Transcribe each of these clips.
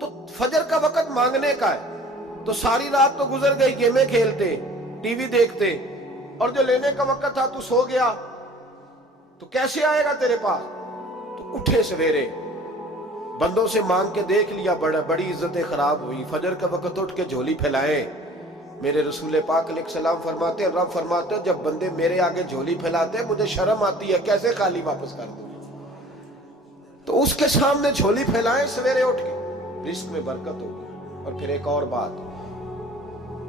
تو فجر کا وقت مانگنے کا ہے، تو ساری رات تو گزر گئی گیمیں کھیلتے، ٹی وی دیکھتے، اور جو لینے کا وقت تھا تو سو گیا، تو کیسے آئے گا تیرے پاس؟ تو اٹھے سویرے، بندوں سے مانگ کے دیکھ لیا، بڑی عزتیں خراب ہوئی، فجر کا وقت اٹھ کے جھولی پھیلائے۔ میرے رسول پاک علیہ السلام فرماتے ہیں، رب فرماتے ہیں جب بندے میرے آگے جھولی پھیلاتے ہیں مجھے شرم آتی ہے، کیسے خالی واپس کر دوں؟ تو اس کے سامنے جھولی پھیلائیں سویرے اٹھ کے، رزق میں برکت ہوگی۔ اور پھر ایک اور بات،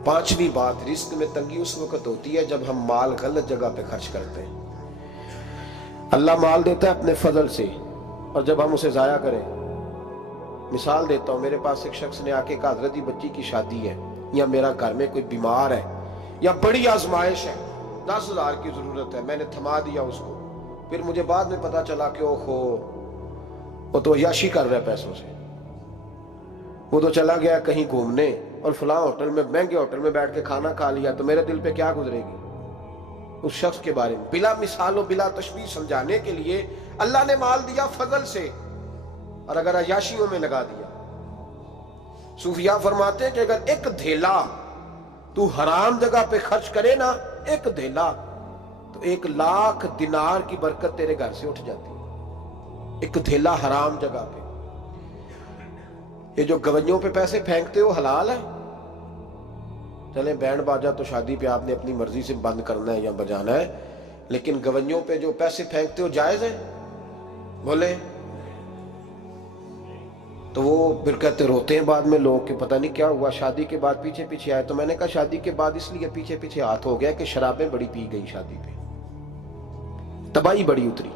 پانچویں بات، رزق میں تنگی اس وقت ہوتی ہے جب ہم مال غلط جگہ پہ خرچ کرتے ہیں۔ اللہ مال دیتا ہے اپنے فضل سے، اور جب ہم اسے ضائع کریں، مثال دیتا ہوں، میرے پاس ایک شخص نے آ کے کہا حضرت جی بچی کی شادی ہے، یا میرا گھر میں کوئی بیمار ہے، یا بڑی آزمائش ہے، 10,000 کی ضرورت ہے، میں نے تھما دیا اس کو۔ پھر مجھے بعد میں پتا چلا کہ اوہو وہ تو عیاشی کر رہا ہے پیسوں سے، وہ تو چلا گیا کہیں گھومنے اور فلاں ہوٹل میں، مہنگے ہوٹل میں بیٹھ کے کھانا کھا لیا، تو میرے دل پہ کیا گزرے گی اس شخص کے بارے میں؟ بلا مثال و بلا تشبیہ سمجھانے کے لیے اللہ نے مال دیا فضل سے، اور اگر عیاشیوں میں لگا دیا۔ صوفیاء فرماتے ہیں کہ اگر ایک دھیلا تو حرام جگہ پہ خرچ کرے نا، ایک دھیلا، تو 1,00,000 دینار کی برکت تیرے گھر سے اٹھ جاتی ہے، ایک دھیلا حرام جگہ پہ۔ یہ جو گویوں پہ پیسے پھینکتے ہو حلال ہے؟ چلیں بینڈ باجا تو شادی پہ آپ نے اپنی مرضی سے بند کرنا ہے یا بجانا ہے، لیکن گویوں پہ جو پیسے پھینکتے ہو جائز ہے؟ بولے تو وہ پھر کہتے روتے ہیں بعد میں لوگ کہ پتہ نہیں کیا ہوا، شادی کے بعد پیچھے پیچھے آئے۔ تو میں نے کہا شادی کے بعد اس لیے پیچھے پیچھے ہاتھ ہو گیا کہ شرابیں بڑی پی گئی، شادی پہ تباہی بڑی اتری،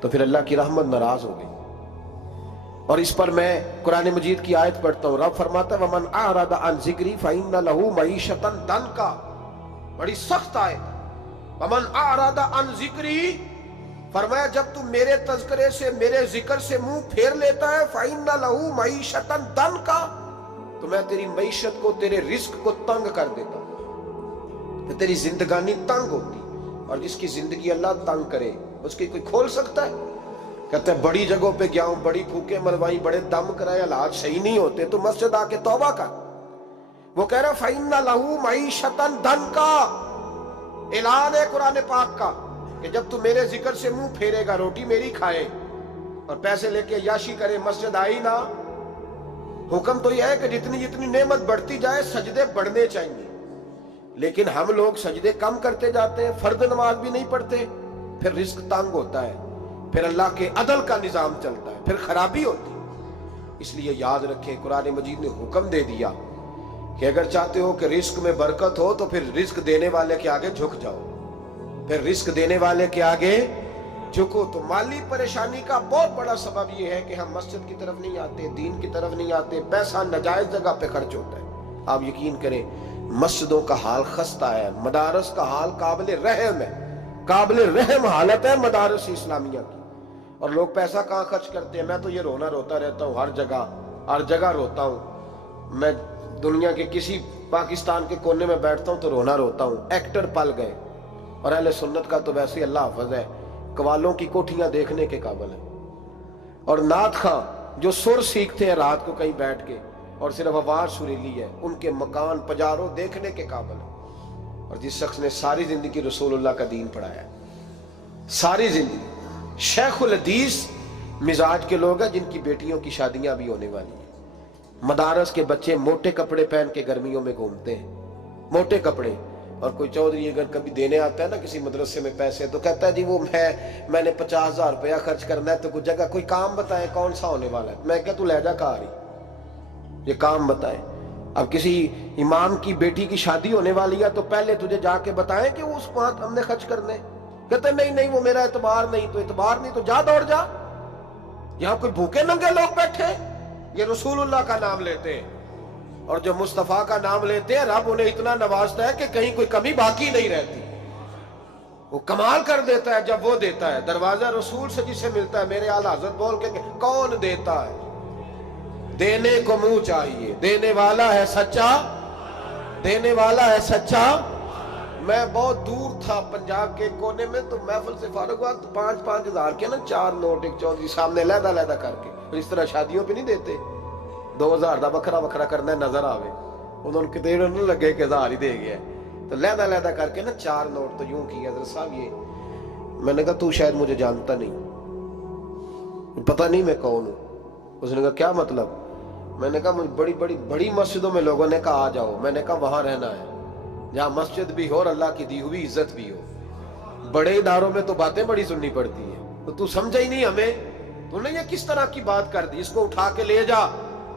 تو پھر اللہ کی رحمت ناراض ہو گئی۔ اور اس پر میں قرآن مجید کی آیت پڑھتا ہوں، رب فرماتا ہے وَمَنْ أَعْرَضَ عَنْ ذِكْرِي فَإِنَّ لَهُ مَعِيشَةً ضَنْكًا، بڑی سخت آیت۔ وَمَنْ أَعْرَضَ عَنْ ذِكْرِي، فرمایا جب تو میرے تذکرے سے، میرے ذکر سے منہ پھیر لیتا ہے، فَإِنَّ لَهُ مَعِيشَةً ضَنْكًا، تو میں تیری معیشت کو، تیرے رزق کو تنگ کر دیتا ہوں، کہ تیری زندگانی تنگ ہوتی۔ اور جس کی زندگی اللہ تنگ کرے اس کی کوئی کھول سکتا ہے؟ کہتے ہیں بڑی جگہوں پہ گیا ہوں، بڑی پھوکے مروائی، بڑے دم کرائے، حالات صحیح نہیں ہوتے، تو مسجد آ کے توبہ کر۔ وہ کہہ رہا فَإِنَّ لَهُ مَعِيشَةً ضَنْكًا، اعلان ہے قرآن پاک کا کہ جب تو میرے ذکر سے منہ پھیرے گا، روٹی میری کھائے اور پیسے لے کے عیاشی کرے، مسجد آئی نا۔ حکم تو یہ ہے کہ جتنی جتنی نعمت بڑھتی جائے سجدے بڑھنے چاہیے، لیکن ہم لوگ سجدے کم کرتے جاتے ہیں، فرض نماز بھی نہیں پڑھتے، پھر رزق تنگ ہوتا ہے، پھر اللہ کے عدل کا نظام چلتا ہے، پھر خرابی ہوتی ہے۔ اس لیے یاد رکھیں قرآن مجید نے حکم دے دیا کہ اگر چاہتے ہو کہ رزق میں برکت ہو تو پھر رزق دینے والے کے آگے جھک جاؤ، پھر رزق دینے والے کے آگے جھکو۔ تو مالی پریشانی کا بہت بڑا سبب یہ ہے کہ ہم مسجد کی طرف نہیں آتے، دین کی طرف نہیں آتے، پیسہ ناجائز جگہ پہ خرچ ہوتا ہے۔ آپ یقین کریں مسجدوں کا حال خستہ ہے، مدارس کا حال قابل رحم ہے، قابل رحم حالت ہے مدارس اسلامیہ کی، اور لوگ پیسہ کہاں خرچ کرتے ہیں؟ میں تو یہ روتا رہتا ہوں، ہر جگہ روتا ہوں۔ میں دنیا کے کسی پاکستان کے کونے میں بیٹھتا ہوں تو روتا ہوں۔ ایکٹر پل گئے، اور اہل سنت کا تو ویسے اللہ حافظ ہے، قوالوں کی کوٹھیاں دیکھنے کے قابل ہے، اور نعت خواں جو سر سیکھتے ہیں رات کو کہیں بیٹھ کے اور صرف آواز سریلی ہے، ان کے مکان پجاروں دیکھنے کے قابل ہے۔ اور جس شخص نے ساری زندگی رسول اللہ کا دین پڑھایا، ساری زندگی، شیخ الحدیث مزاج کے لوگ ہیں جن کی بیٹیوں کی شادیاں بھی ہونے والی ہیں۔ مدارس کے بچے موٹے کپڑے پہن کے گرمیوں میں گھومتے ہیں، موٹے کپڑے، اور کوئی چودھری اگر کبھی دینے آتا ہے نا کسی مدرسے میں پیسے، تو کہتا ہے جی وہ میں نے 50,000 روپیہ خرچ کرنا ہے، تو کوئی جگہ کوئی کام بتائیں کون سا ہونے والا ہے۔ میں کہتا تو لہجہ کہا رہی، یہ کام بتائیں۔ اب کسی امام کی بیٹی کی شادی ہونے والی ہے تو پہلے تجھے جا کے بتائیں کہ وہ اس کو ہم نے خرچ کرنے، کہتے نہیں وہ میرا اعتبار نہیں، تو اعتبار نہیں تو جا دوڑ جا۔ یہاں کوئی بھوکے ننگے لوگ بیٹھے، یہ رسول اللہ کا نام لیتے ہیں، اور جو مصطفیٰ کا نام لیتے ہیں رب انہیں اتنا نوازتا ہے کہ کہیں کوئی کمی باقی نہیں رہتی۔ وہ کمال کر دیتا ہے جب وہ دیتا ہے۔ دروازہ رسول سے جسے ملتا ہے، میرے اعلیٰ حضرت بول کے کون دیتا ہے؟ دینے کو منہ چاہیے، دینے والا ہے سچا، دینے والا ہے سچا میں بہت دور تھا پنجاب کے کونے میں، تو محفل سے فارغ ہوا تو 5,000 کے نا 4 نوٹ ایک چودھری سامنے علیحدہ علیحدہ کر کے، اس طرح شادیوں پہ نہیں دیتے 2,000 دا بکھرا بکھرا کرنا نظر آوے، انہوں نے کتے نہیں لگے کہ 1,000 ہی دے گیا، تو علیحدہ علیحدہ کر کے نا 4 نوٹ تو یوں کی حضرت صاحب یہ، میں نے کہا تو شاید مجھے جانتا نہیں، پتہ نہیں میں کون ہوں۔ اس نے کہا کیا مطلب؟ میں نے کہا مجھے بڑی مسجدوں میں لوگوں نے کہا آ جاؤ، میں نے کہا وہاں رہنا ہے جہاں مسجد بھی ہو اور اللہ کی دی ہوئی عزت بھی ہو، بڑے اداروں میں تو باتیں بڑی سننی پڑتی ہیں، تو سمجھا ہی نہیں ہمیں، تو نے یہ کس طرح کی بات کر دی، اس کو اٹھا کے لے جا،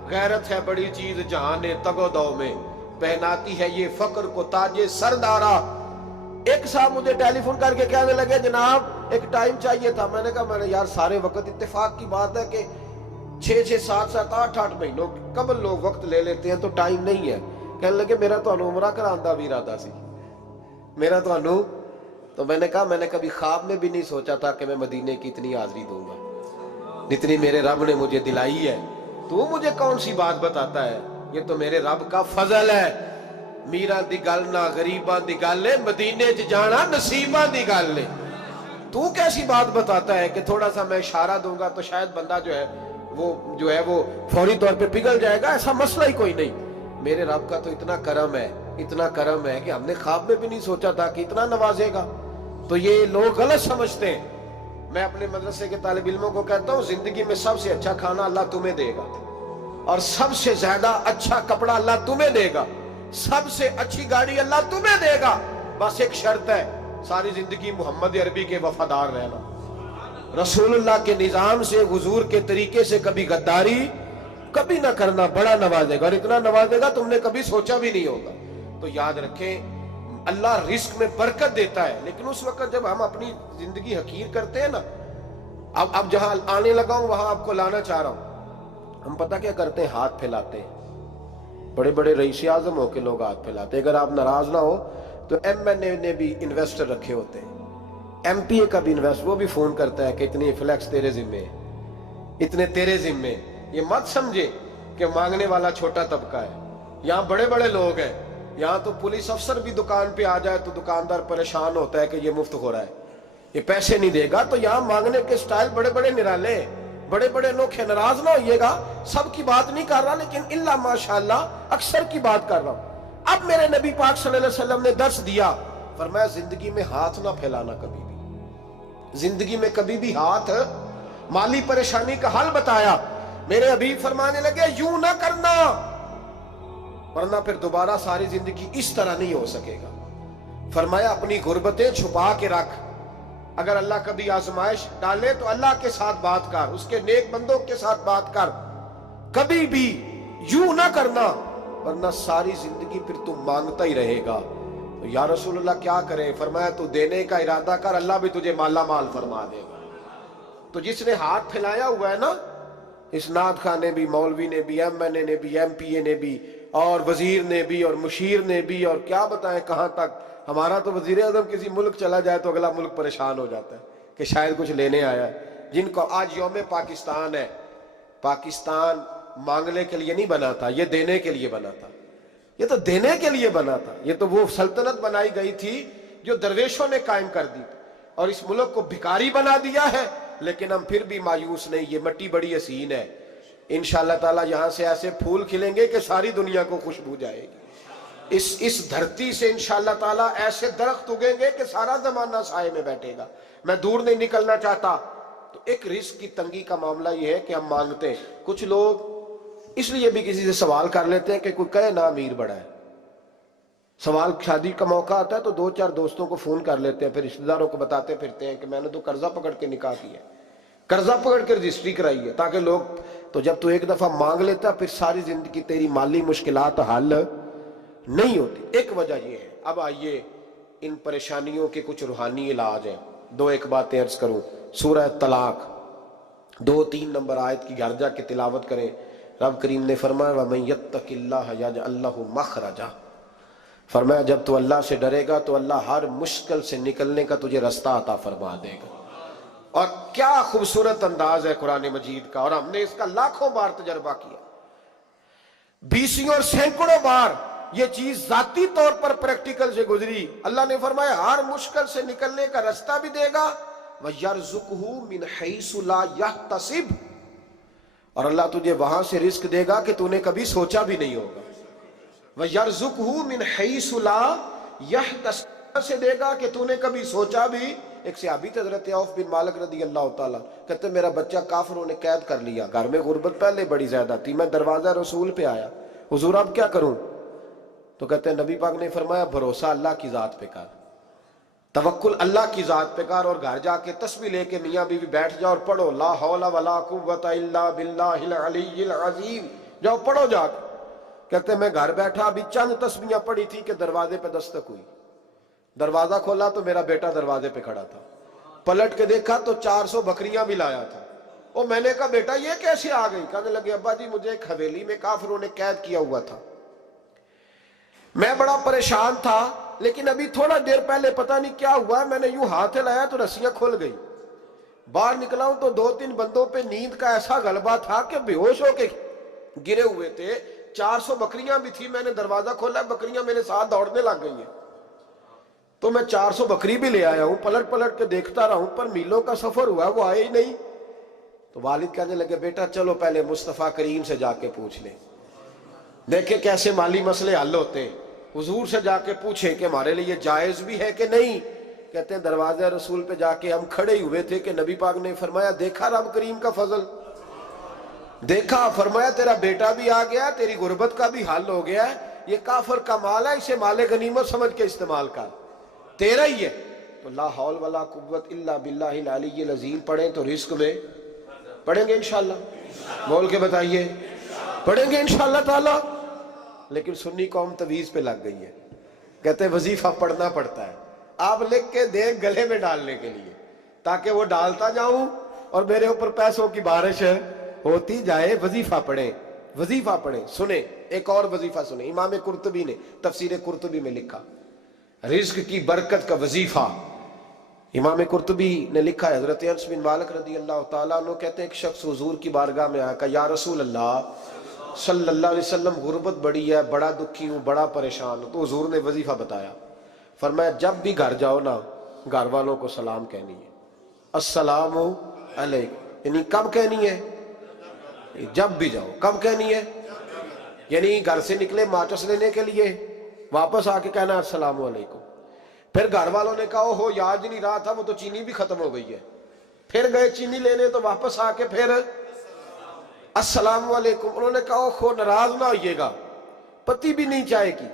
غیرت ہے بڑی چیز جہاں نے تگ و دو میں، پہناتی ہے یہ فقر کو تاج سردارا۔ ایک صاحب مجھے ٹیلی فون کر کے کہنے لگے جناب ایک ٹائم چاہیے تھا، میں نے کہا میں نے یار سارے وقت اتفاق کی بات ہے کہ 6 7 8 مہینوں قبل لوگ وقت لے لیتے ہیں تو ٹائم نہیں ہے۔ کہنے لگے میرا تو عمرہ کراندہ بھی ارادہ سی، میرا تو میں نے کہا میں نے کبھی خواب میں بھی نہیں سوچا تھا کہ میں مدینے کی اتنی حاضری دوں گا جتنی میرے رب نے مجھے دلائی ہے، تو مجھے کون سی بات بتاتا ہے، یہ تو میرے رب کا فضل ہے۔ میرا دی گل نہ غریباں دی گل ہے، مدینے چ جانا نصیباں دی گل ہے، تو کیسی بات بتاتا ہے کہ تھوڑا سا میں اشارہ دوں گا تو شاید بندہ جو ہے وہ فوری طور پہ پگھل جائے گا، ایسا مسئلہ ہی کوئی نہیں۔ میرے رب کا تو اتنا کرم ہے کہ ہم نے خواب میں بھی نہیں سوچا تھا کہ اتنا نوازے گا۔ تو یہ لوگ غلط سمجھتے ہیں۔ میں اپنے مدرسے کے طالب علموں کو کہتا ہوں زندگی میں سب سے اچھا کھانا اللہ تمہیں دے گا، اور سب سے زیادہ اچھا کپڑا اللہ تمہیں دے گا، سب سے اچھی گاڑی اللہ تمہیں دے گا، بس ایک شرط ہے ساری زندگی محمد عربی کے وفادار رہنا، رسول اللہ کے نظام سے حضور کے طریقے سے کبھی غداری کبھی نہ کرنا، بڑا نوازے گا، اور اتنا نوازے گا تم نے کبھی سوچا بھی نہیں ہوگا۔ تو یاد رکھیں اللہ رزق میں برکت دیتا ہے، لیکن اس وقت جب ہم اپنی زندگی حقیر کرتے ہیں نا، اب جہاں آنے لگا ہوں وہاں آپ کو لانا چاہ رہا ہوں، ہم پتہ کیا کرتے ہیں، ہاتھ پھیلاتے ہیں، بڑے بڑے رئیس اعظم ہو کے لوگ ہاتھ پھیلاتے ہیں، اگر آپ ناراض نہ ہو تو ایم این اے نے بھی انویسٹر رکھے ہوتے ہیں، ایم پی اے کا بھی انویسٹر، وہ بھی فون کرتا ہے کہ اتنی فلیکس تیرے ذمے ہے، اتنے تیرے ذمے۔ یہ مت سمجھے کہ مانگنے والا چھوٹا طبقہ ہے، یہاں بڑے بڑے لوگ ہیں، یہاں تو پولیس افسر بھی دکان پہ آ جائے تو دکاندار پریشان ہوتا ہے کہ یہ مفت ہو رہا ہے، یہ پیسے نہیں دے گا۔ تو یہاں مانگنے کے سٹائل بڑے بڑے نرالے ہیں، بڑے بڑے انوکھے، ناراض نہ ہوئیے گا، سب کی بات نہیں کر رہا، لیکن اللہ ماشاءاللہ اکثر کی بات کر رہا ہوں۔ اب میرے نبی پاک صلی اللہ علیہ وسلم نے درس دیا، فرمایا زندگی میں ہاتھ نہ پھیلانا، کبھی بھی زندگی میں کبھی بھی ہاتھ، مالی پریشانی کا حل بتایا، میرے حبیب فرمانے لگے یوں نہ کرنا ورنہ پھر دوبارہ ساری زندگی اس طرح نہیں ہو سکے گا۔ فرمایا اپنی غربتیں چھپا کے رکھ، اگر اللہ کبھی آزمائش ڈالے تو اللہ کے ساتھ بات کر، اس کے نیک بندوں کے ساتھ بات کر، کبھی بھی یوں نہ کرنا ورنہ ساری زندگی پھر تم مانگتا ہی رہے گا۔ تو یا رسول اللہ کیا کریں؟ فرمایا تو دینے کا ارادہ کر، اللہ بھی تجھے مالا مال فرما دے گا۔ تو جس نے ہاتھ پھیلایا ہوا ہے نا، اسناد خان نے بھی، مولوی نے بھی، ایم این اے نے بھی، ایم پی اے نے بھی، اور وزیر نے بھی، اور مشیر نے بھی، اور کیا بتائیں کہاں تک۔ ہمارا تو وزیر اعظم کسی ملک چلا جائے تو اگلا ملک پریشان ہو جاتا ہے کہ شاید کچھ لینے آیا ہے۔ جن کو آج یوم پاکستان ہے، پاکستان مانگنے کے لیے نہیں بنا تھا، یہ دینے کے لیے بنا تھا، یہ تو دینے کے لیے بنا تھا۔ یہ تو وہ سلطنت بنائی گئی تھی جو درویشوں نے قائم کر دی، اور اس ملک کو بھکاری بنا دیا ہے، لیکن ہم پھر بھی مایوس نہیں۔ یہ مٹی بڑی حسین ہے، انشاءاللہ تعالی یہاں سے ایسے پھول کھلیں گے کہ ساری دنیا کو خوشبو جائے گی۔ اس دھرتی سے انشاءاللہ تعالی ایسے درخت اگیں گے کہ سارا زمانہ سائے میں بیٹھے گا۔ میں دور نہیں نکلنا چاہتا۔ تو ایک رزق کی تنگی کا معاملہ یہ ہے کہ ہم مانگتے ہیں۔ کچھ لوگ اس لیے بھی کسی سے سوال کر لیتے ہیں کہ کوئی کہے نا امیر بڑا ہے، سوال شادی کا موقع آتا ہے تو 2 4 دوستوں کو فون کر لیتے ہیں، پھر رشتہ داروں کو بتاتے پھرتے ہیں کہ میں نے تو قرضہ پکڑ کے نکاح کیا ہے، قرضہ پکڑ کے رجسٹری کرائی ہے، تاکہ لوگ، تو جب تو ایک دفعہ مانگ لیتا پھر ساری زندگی تیری مالی مشکلات حل نہیں ہوتی۔ ایک وجہ یہ ہے۔ اب آئیے ان پریشانیوں کے کچھ روحانی علاج ہیں۔ 1 باتیں عرض کروں۔ سورہ طلاق 2-3 نمبر آیت کی گھر جا کے تلاوت کریں۔ رب کریم نے فرمایا وَمَن يَتَّقِ اللَّهَ يَجْعَل لَّهُ مَخْرَجًا، فرمایا جب تو اللہ سے ڈرے گا تو اللہ ہر مشکل سے نکلنے کا تجھے رستہ عطا فرما دے گا۔ اور کیا خوبصورت انداز ہے قرآن مجید کا، اور ہم نے اس کا لاکھوں بار تجربہ کیا، 20 اور سینکڑوں بار یہ چیز ذاتی طور پر پریکٹیکل سے گزری. اللہ نے فرمایا ہر مشکل سے نکلنے کا رستہ بھی دے گا وَيَرْزُقْهُ مِنْ حَيْثُ لَا يَحْتَسِبُ, اور اللہ تجھے وہاں سے رزق دے گا کہ تو نے کبھی سوچا بھی نہیں ہوگا. وَيَرْزُقْهُ مِنْ حَيْثُ لَا يَحْتَسِبُ, سے دے گا کہ تو نے کبھی سوچا بھی. ایک صحابی تھے حضرت عوف بن مالک رضی اللہ تعالیٰ, کہتے میرا بچہ کافروں نے قید کر لیا, گھر میں غربت پہلے بڑی زیادہ تھی, میں دروازہ رسول پہ آیا, حضور اب کیا کروں؟ تو کہتے ہیں نبی پاک نے فرمایا بھروسہ اللہ کی ذات پہ کر, توکل اللہ کی ذات پہ کر, اور گھر جا کے تسبیح لے کے میاں بیوی بیٹھ جاؤ اور پڑھو لا حول ولا قوت الا باللہ العلی العظیم, جاؤ پڑھو جا کے. کہتے میں گھر بیٹھا ابھی چند تسبیحاں پڑھی تھی کہ دروازے پہ دستک ہوئی, دروازہ کھولا تو میرا بیٹا دروازے پہ کھڑا تھا, پلٹ کے دیکھا تو 400 بکریاں بھی لایا تھا. اور میں نے کہا بیٹا یہ کیسے آ گئی؟ کہنے لگے ابا جی مجھے ایک حویلی میں کافروں نے قید کیا ہوا تھا, میں بڑا پریشان تھا, لیکن ابھی تھوڑا دیر پہلے پتہ نہیں کیا ہوا ہے, میں نے یوں ہاتھ لایا تو رسیاں کھل گئی, باہر نکلا ہوں تو 2-3 بندوں پہ نیند کا ایسا غلبہ تھا کہ بے ہوش ہو کے گرے ہوئے تھے. 400 بکریاں بھی تھی, میں نے دروازہ کھولا, بکریاں میرے ساتھ دوڑنے لگ گئی ہیں, تو میں 400 بکری بھی لے آیا ہوں, پلٹ پلٹ کے دیکھتا رہا ہوں, پر میلوں کا سفر ہوا وہ آئے ہی نہیں. تو والد کہنے لگے بیٹا چلو پہلے مصطفیٰ کریم سے جا کے پوچھ لیں, دیکھیں کیسے مالی مسئلے حل ہوتے ہیں. حضور سے جا کے پوچھیں کہ ہمارے لیے جائز بھی ہے کہ نہیں. کہتے ہیں دروازہ رسول پہ جا کے ہم کھڑے ہوئے تھے کہ نبی پاک نے فرمایا دیکھا رب کریم کا فضل, دیکھا, فرمایا تیرا بیٹا بھی آ گیا, تیری غربت کا بھی حل ہو گیا ہے, یہ کافر کا مال ہے, اسے مال غنیمت سمجھ کے استعمال کر, تیرا ہی ہے. تو لا حول ولا قوت الا باللہ العلی العظیم پڑھیں تو رزق میں پڑھیں گے انشاءاللہ, بول کے بتائیے پڑھیں گے انشاءاللہ تعالی. لیکن سنی قوم تویز پہ لگ گئی ہے, کہتے ہیں وظیفہ پڑھنا پڑتا ہے, آپ لکھ کے دیں گلے میں ڈالنے کے لیے تاکہ وہ ڈالتا جاؤں اور میرے اوپر پیسوں کی بارش ہوتی جائے. وظیفہ پڑھیں, وظیفہ پڑھیں. سنیں ایک اور وظیفہ سنیں, امام قرطبی نے تفسیر قرطبی میں لکھا رزق کی برکت کا وظیفہ. امام قرطبی نے لکھا ہے حضرت انس بن مالک رضی اللہ تعالیٰ عنہ کہتے ہیں ایک شخص حضور کی بارگاہ میں آیا, کہا یا رسول اللہ صلی اللہ علیہ وسلم غربت بڑی ہے, بڑا دکھی ہوں, بڑا پریشان ہوں. تو حضور نے وظیفہ بتایا, فرمایا جب بھی گھر جاؤ نا گھر والوں کو سلام کہنی ہے, السلام علیکم, یعنی کب کہنی ہے؟ جب بھی جاؤ. کب کہنی ہے؟ یعنی گھر سے نکلے ماچس لینے کے لیے, واپس آ کے کہنا السلام علیکم. پھر گھر والوں نے کہا ہو یاد نہیں رہا تھا, وہ تو چینی بھی ختم ہو گئی ہے. پھر گئے چینی لینے تو واپس آ کے پھر السلام علیکم. انہوں نے کہا خو ناراض نہ ہوئیے گا, پتی بھی نہیں چائے کی.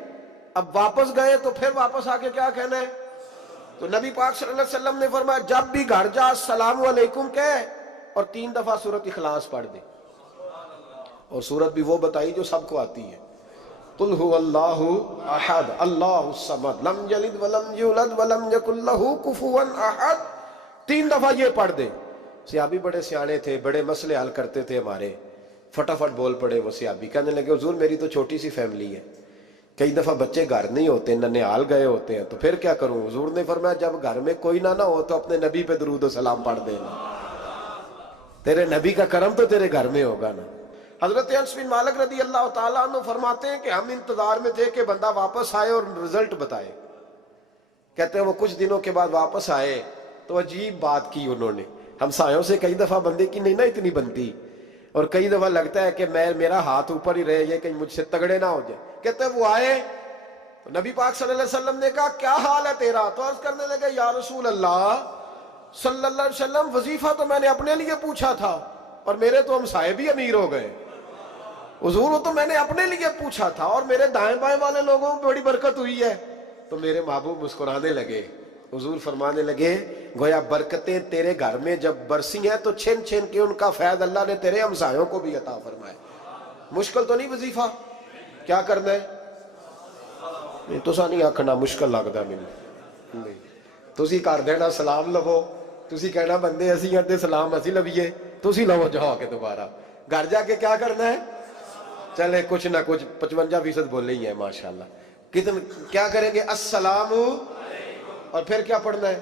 اب واپس گئے تو پھر واپس آ کے کیا کہنا ہے؟ تو نبی پاک صلی اللہ علیہ وسلم نے فرمایا جب بھی گھر جا السلام علیکم کہے اور 3 دفعہ سورۃ اخلاص پڑھ دے. اور سورت بھی وہ بتائی جو سب کو آتی ہے, قل هو اللہ احد اللہ الصمد لم یلد ولم یولد ولم یکن لہ کفوا احد. 3 دفعہ یہ پڑھ دے. صحابی بڑے سیانے تھے, بڑے مسئلے حل کرتے تھے ہمارے, فٹافٹ بول پڑے وہ صحابی, کہنے لگے حضور میری تو چھوٹی سی فیملی ہے, کئی دفعہ بچے گھر نہیں ہوتے, ننھیال گئے ہوتے ہیں, تو پھر کیا کروں؟ حضور نے فرمایا جب گھر میں کوئی نہ ہو تو اپنے نبی پہ درود و سلام پڑھ دینا, تیرے نبی کا کرم تو تیرے گھر میں ہوگا نا. حضرت انس بن مالک رضی اللہ تعالیٰ عنہ فرماتے ہیں کہ ہم انتظار میں تھے کہ بندہ واپس آئے اور رزلٹ بتائے. کہتے ہیں وہ کچھ دنوں کے بعد واپس آئے تو عجیب بات کی انہوں نے. ہمسایوں سے کئی دفعہ بندے کی نہیں نا اتنی بنتی, اور کئی دفعہ لگتا ہے کہ میرا ہاتھ اوپر ہی رہے, یہ کہیں مجھ سے تگڑے نہ ہو جائے. کہتے ہیں وہ آئے تو نبی پاک صلی اللہ علیہ وسلم نے کہا کیا حال ہے تیرا؟ تو عرض کرنے لگے یا رسول اللہ صلی اللہ علیہ وسلم وظیفہ تو میں نے اپنے لیے پوچھا تھا اور میرے تو ہمسائے بھی امیر ہو گئے. حضور وہ تو میں نے اپنے لیے پوچھا تھا اور میرے دائیں بائیں والے لوگوں کو بڑی برکت ہوئی ہے. تو میرے محبوب مسکرانے لگے. حضور فرمانے لگے گویا برکتیں تیرے گھر میں جب برسی ہیں تو چھن چھن کے ان کا فیض اللہ نے تیرے ہمسایوں کو بھی عطا فرمائے. مشکل تو نہیں وظیفہ, کیا کرنا ہے؟ نہیں تو نہیں آکھنا مشکل لگتا مجھے, تسی کر دینا سلام لو, تسی کہنا بندے اسی ہیں تے سلام اسی لویے, تسی لو جاؤ کے دوبارہ. گھر جا کے کیا کرنا ہے؟ چلے کچھ نہ کچھ 55% بولے ہی ہیں ماشاءاللہ. کیا کریں گے؟ السلام, اور پھر کیا پڑھنا ہے؟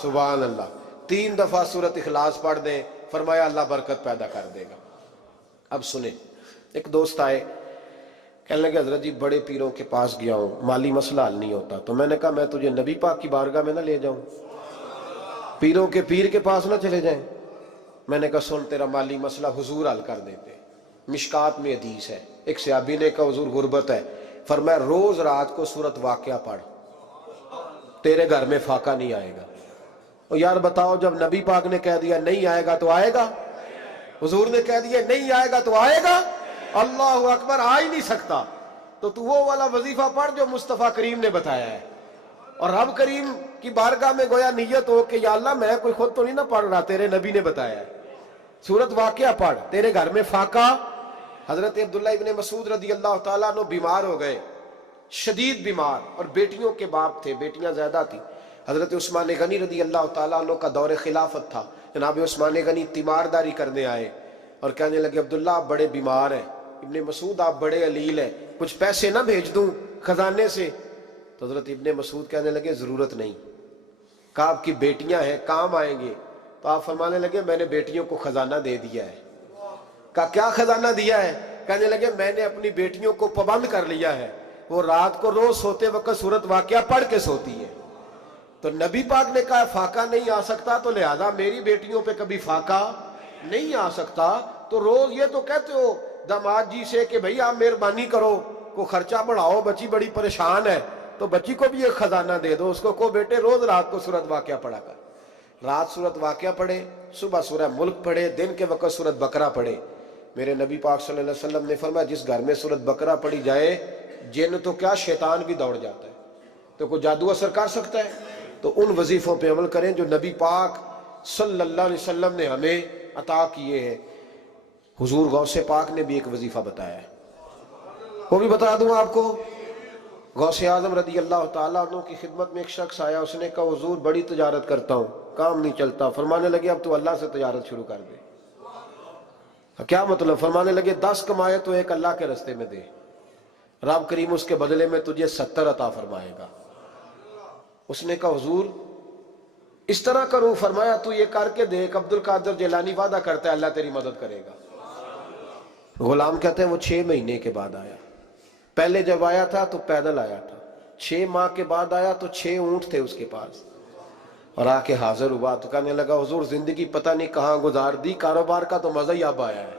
سبحان اللہ. 3 دفعہ سورۃ اخلاص پڑھ دیں, فرمایا اللہ برکت پیدا کر دے گا. اب سنیں, ایک دوست آئے, کہنے لگے حضرت جی بڑے پیروں کے پاس گیا ہوں، مالی مسئلہ حل نہیں ہوتا. تو میں نے کہا میں تجھے نبی پاک کی بارگاہ میں نہ لے جاؤں، پیروں کے پیر کے پاس نہ چلے جائیں. میں نے کہا سن تیرا مالی مسئلہ حضور حل کر دیتے. مشکات میں حدیث ہے، ایک صحابی نے کہا حضور غربت ہے، فرمایا روز رات کو سورت واقعہ پڑھ، تیرے گھر میں فاقہ نہیں آئے گا. اور یار بتاؤ، جب نبی پاک نے کہہ دیا نہیں آئے گا تو آئے گا، حضور نے کہہ دیا نہیں آئے گا تو آئے گا، اللہ اکبر، آ ہی نہیں سکتا. تو وہ والا وظیفہ پڑھ جو مصطفیٰ کریم نے بتایا ہے. اور رب کریم کی بارگاہ میں گویا نیت ہو کہ یا اللہ میں کوئی خود تو نہیں نہ پڑھ رہا، تیرے نبی نے بتایا ہے، سورت واقعہ پڑھ، تیرے گھر میں فاقہ. حضرت عبداللہ ابن مسعود رضی اللہ تعالیٰ عنہ بیمار ہو گئے، شدید بیمار، اور بیٹیوں کے باپ تھے، بیٹیاں زیادہ تھیں. حضرت عثمان غنی رضی اللہ تعالیٰ عنہ کا دور خلافت تھا. جناب عثمان غنی تیمارداری کرنے آئے اور کہنے لگے عبداللہ آپ بڑے بیمار ہیں، ابن مسعود آپ بڑے علیل ہیں، کچھ پیسے نہ بھیج دوں خزانے سے؟ تو حضرت ابن مسعود کہنے لگے ضرورت نہیں. کہا آپ کی بیٹیاں ہیں کام آئیں گے. تو آپ فرمانے لگے میں نے بیٹیوں کو خزانہ دے دیا ہے. کہا کیا خزانہ دیا ہے؟ کہنے لگے میں نے اپنی بیٹیوں کو پابند کر لیا ہے، وہ رات کو روز سوتے وقت سورت واقعہ پڑھ کے سوتی ہے. تو نبی پاک نے کہا فاقہ نہیں آ سکتا، تو لہذا میری بیٹیوں پہ کبھی فاقہ نہیں آ سکتا. تو روز یہ تو کہتے ہو داماد جی سے کہ بھئی آپ مہربانی کرو، کو خرچہ بڑھاؤ، بچی بڑی پریشان ہے، تو بچی کو بھی ایک خزانہ دے دو، اس کو بیٹے روز رات کو سورت واقعہ پڑھا کر. رات سورت واقعہ پڑھے، صبح سورہ ملک پڑھے، دن کے وقت سورت بقرہ پڑھے. میرے نبی پاک صلی اللہ علیہ وسلم نے فرمایا جس گھر میں سورت بقرہ پڑھی جائے، جن تو کیا شیطان بھی دوڑ جاتا ہے. تو کوئی جادو اثر کر سکتا ہے؟ تو ان وظیفوں پہ عمل کریں جو نبی پاک صلی اللہ علیہ وسلم نے ہمیں عطا کیے ہیں. حضور غوث پاک نے بھی ایک وظیفہ بتایا ہے، وہ بھی بتا دوں آپ کو. غوث اعظم رضی اللہ تعالیٰ عنہ کی خدمت میں ایک شخص آیا، اس نے کہا حضور بڑی تجارت کرتا ہوں، کام نہیں چلتا. فرمانے لگے اب تو اللہ سے تجارت شروع کر دے. کیا مطلب؟ فرمانے لگے 10 کمائے تو ایک اللہ کے رستے میں دے، رب کریم اس کے بدلے میں تجھے 70 عطا فرمائے گا. اس نے کہا حضور اس طرح کروں؟ فرمایا تو یہ کر کے دیکھ، عبد القادر جیلانی وعدہ کرتا ہے اللہ تیری مدد کرے گا. غلام کہتے ہیں وہ 6 مہینے کے بعد آیا. پہلے جب آیا تھا تو پیدل آیا تھا، 6 ماہ کے بعد آیا تو 6 اونٹ تھے اس کے پاس، اور آ کے حاضر ہوا. تو کہنے لگا حضور زندگی پتہ نہیں کہاں گزار دی، کاروبار کا تو مزہ ہی اب آیا ہے،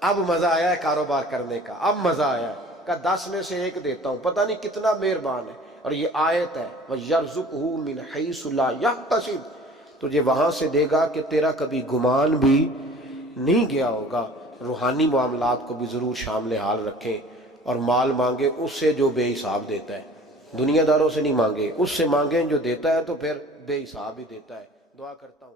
اب مزہ آیا ہے کاروبار کرنے کا، اب مزہ آیا ہے. کہ 10 میں سے 1 دیتا ہوں، پتہ نہیں کتنا مہربان ہے. اور یہ آیت ہے وَيَرْزُقْهُ مِنْ حَيْثُ لَا يَحْتَسِبُ، تجھے وہاں سے دے گا کہ تیرا کبھی گمان بھی نہیں گیا ہوگا. روحانی معاملات کو بھی ضرور شامل حال رکھیں، اور مال مانگے اس سے جو بے حساب دیتا ہے، دنیا داروں سے نہیں مانگے، اس سے مانگیں جو دیتا ہے تو پھر بے حساب ہی دیتا ہے. دعا کرتا ہوں